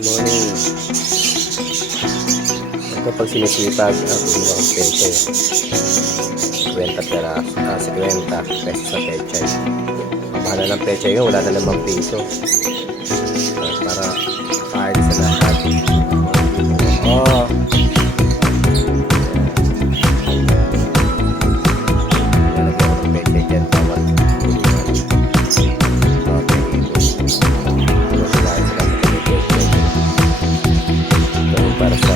Morning. Ito pag sinisipag, kinuha ang peche. 50 pera, 50 pesos sa peche. Mahal na ng peche yun, wala na namang piso. Para kahit sa lahat. Oh. Lalagyan ko ng peche dyan, tawag. Para sa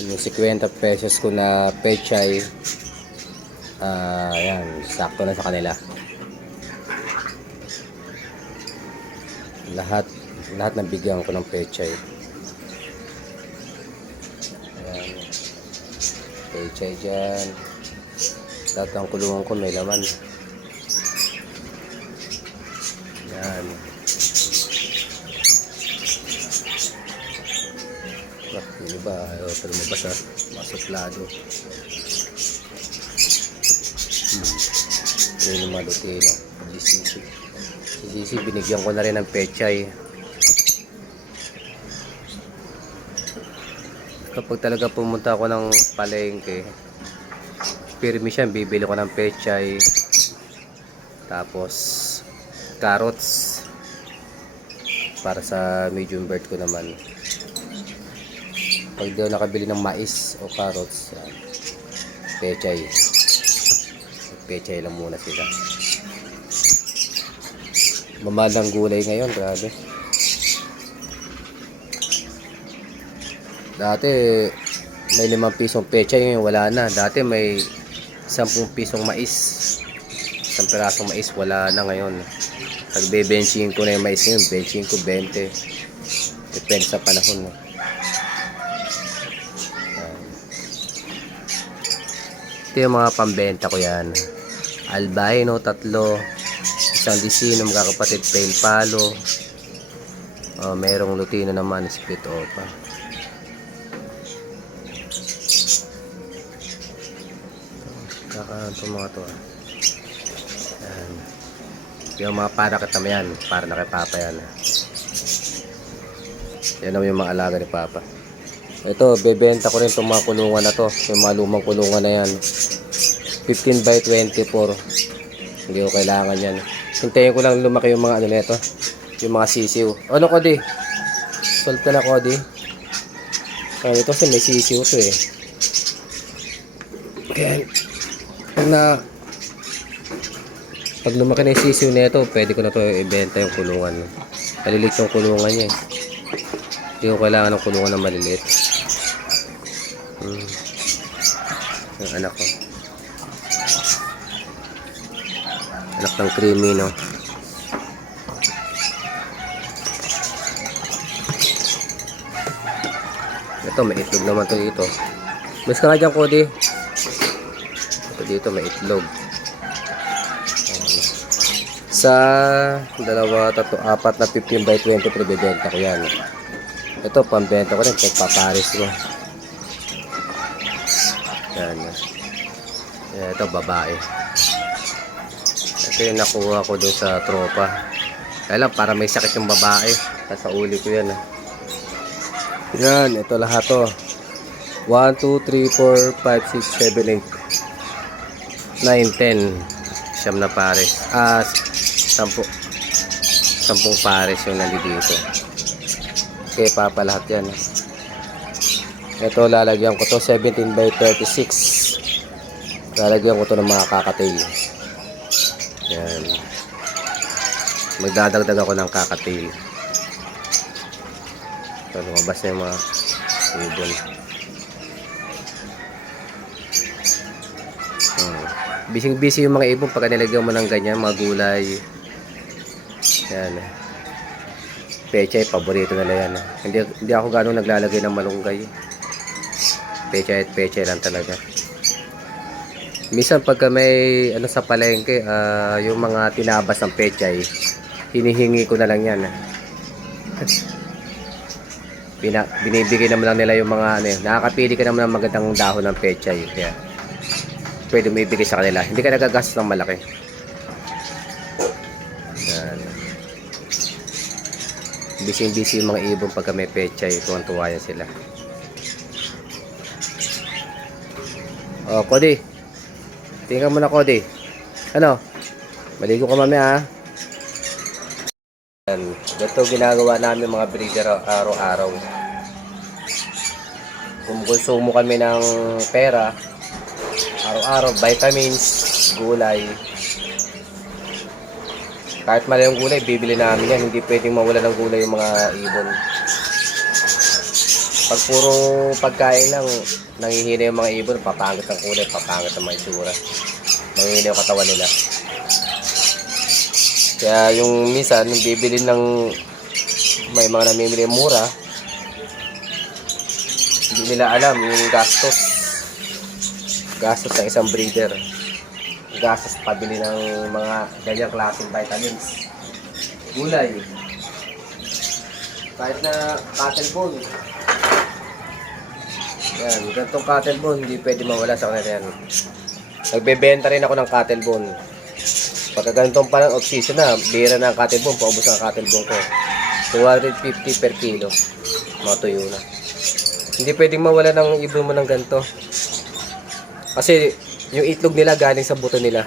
Yung 50 pesos ko na pechay, ayan, sakto na sa kanila. Lahat ng bigyan ko ng pechay. Ayan, pechay dyan. Lahat ng kulungan ko may laman. Ayan. Hindi ba? Ayaw pa lumabas ha. Masuplado. Ito yung mga Lutino. Si Sisi, binigyan ko na rin ng pechay. Kapag talaga pumunta ako ng palengke, pirmi siya, bibili ko ng pechay. Tapos, carrots. Para sa medium bird ko naman. Pag daw nakabili ng mais o carrots, pechay. Pechay lang muna sila. Mamahal ng gulay ngayon, grabe. Dati may 5 pisong pechay, ngayon wala na. Dati may 10 pisong mais. 1 pirasong mais, wala na ngayon. Pag bebenching ko na yung mais ngayon, benching ko 20. Depende sa panahon. Ito yung mga pambenta ko yan. Albino, 3. Isang Disino, magkakapatid, pale palo. Merong Lutino naman, split opa. Kakaano mga to. Yan. Yung mga parakit naman yan, para na kay Papa yan. Yan naman yung mga alaga ni Papa. Ito, bebenta ko rin itong mga kulungan na to. Yung mga lumang kulungan na yan. 15 by 24. Hindi ko kailangan yan. Hintayin ko lang lumaki yung mga ano nito. Yung mga sisiw. Ano ko di? Solta na ko di. Ito kasi may sisiw to eh. Kaya pag lumaki na yung sisiw nito, pwede ko na to ibenta yung kulungan. Malilit yung kulungan niya eh. Hindi ko kailangan ng kulungan na maliliit. Yung anak ko. Anak ng creamy, no? Ito, may itlog naman to dito. Mas ka nga dyan, Cody. Ito dito, may itlog. Sa 2, 3, 4 na 15 by 20 prebebenta ko yan. Ito, pambenta ko rin. Pagpaparis ko. Yan. Ito, babae. Ito yung nakuha ko doon sa tropa. Kaya lang, para may sakit yung babae. Nasa uli ko yan. Yan, ito lahat to. 1, 2, 3, 4, 5, 6, 7, 8 9, 10 siyam na pares. 10 pares yung nandito. Okay, Papa lahat yan. Ito lalagyan ko to 17 by 36. Lalagyan ko to ng mga kakatail. Yan. Magdadagdag ako ng kakatail. So, lumabas na yung mga ibon. Busy yung mga ibon pagka nilagyan mo ng ganyan, mga gulay. Yan. Pechay, paborito nila yan. Hindi ako gano'ng naglalagay ng malunggay. Pechay at pechay lang talaga. Minsan pagka may ano sa palengke, yung mga tinabas ng pechay, hinihingi ko na lang yan. Binibigay naman lang nila yung mga ano, nakakapili ka naman ng magandang dahon ng pechay. Kaya pwede mo ibigay sa kanila. Hindi ka nagagastos ng malaki. Yan. Busy yung mga ibon pagka may pechay. Tuwan-tuwa yan sila. Oh, Cody. Tingnan mo na, Cody. Ano? Maligo ka mamaya, ha? Yan. Ito ginagawa namin mga breeder araw-araw. Kumukonsumo kami ng pera. Araw-araw, vitamins, gulay. Kahit mali yung gulay, bibili namin yan. Hindi pwedeng mawala ng gulay yung mga ibon. Pag puro pagkain lang, nangihina yung mga ibon, papangit ang kulay, papangit ang mga itsura. Nangihina yung katawan nila. Kaya yung minsan, bibili ng may mga namimili mura, hindi nila alam yung gastos ng isang breeder, gastos pabili ng mga ganyang klaseng vitamins, gulay, kahit na cattle bone. Yan, ganitong cattle bone hindi pwede mawala sa kanila yan. Nagbebenta rin ako ng cattle bone. Pagka ganitong parang off-season na, bira na ang cattle bone, paubos ang cattle bone ko. 250 per kilo, matuyo na. Hindi pwedeng mawala ng ibon mo ng ganito. Kasi yung itlog nila galing sa buto nila.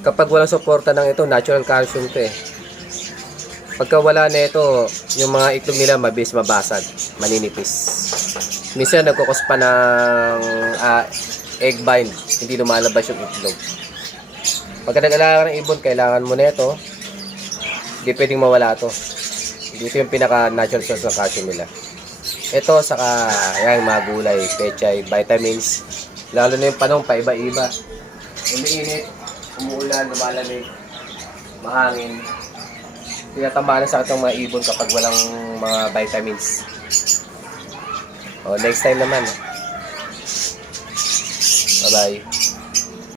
Kapag walang suporta ng ito, natural calcium to eh. Pagka wala na ito, yung mga itlog nila mabilis mabasag, maninipis. Minsan nagkukos pa ng egg bind, hindi lumalabas yung itlog. Pagka nag-alaga ng ibon, kailangan mo na ito. Hindi pwedeng mawala ito. Dito yung pinaka-natural source ng calcium nila. Ito, saka yan, mga gulay, pechay, vitamins. Lalo na yung panong paiba-iba. Umiinit, umuulan, lumalamig, mahangin. Tinatambaan sa itong mga ibon kapag walang mga vitamins. O, next time naman. Bye-bye.